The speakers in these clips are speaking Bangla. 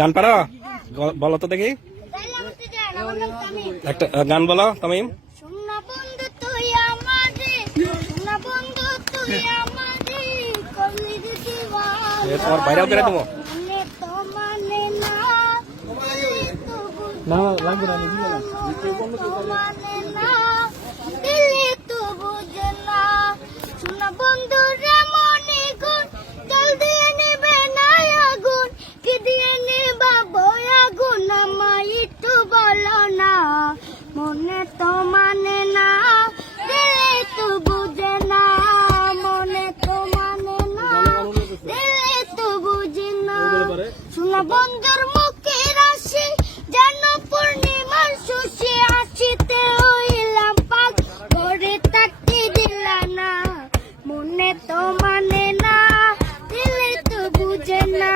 গান পারো? বলো তো দেখি একটা গান বলো তামিম। সোনা বন্ধু তুই আমারে, সোনা বন্ধু তুই আমারে, করলি দিওয়ানা। তোমার বাইরেও বেড়ে দেবো মানে তো মানে না, না লাগবে না, মানে না, দিলে তো বুঝে না। সোনা বন্ধু রে মনে গুণ, জল দিয়ে নিবে না আগুন, কি দিয়ে নিবা বই আগুন, আমায় একটু বলো না। মনে তো মানে না, দিলে তো বুঝে না, মনে তো মানে না, দিলে তো বুঝে না। সোনা বন্ধুর মুখের হাসি যেন পূর্ণিমার শশী, হাসিতে হইলাম পাগ, ঘরে থাকতে দিলা না। মনে তো মানে না, দিলে তো বুঝে না,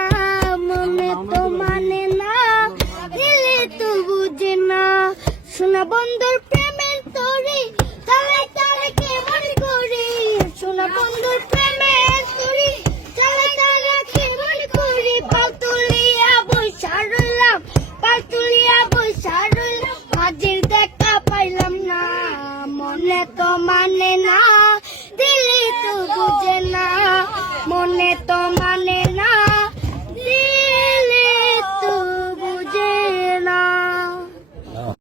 মনে তো মানে না, দিলে তো বুঝে না। সোনা বন্ধুর প্রেমের তরি তালে তালে কেমন করি, সোনা বন্ধুর প্রেমের তরি তালে তালে কেমন করি। পাল তুলিয়া বৈশা রইলাম, পাল তুলিয়া বৈশা রইলাম, হাজির দেখা পাইলাম না। মনে তো মানে না, দিলে তো বুঝে না, মনে তো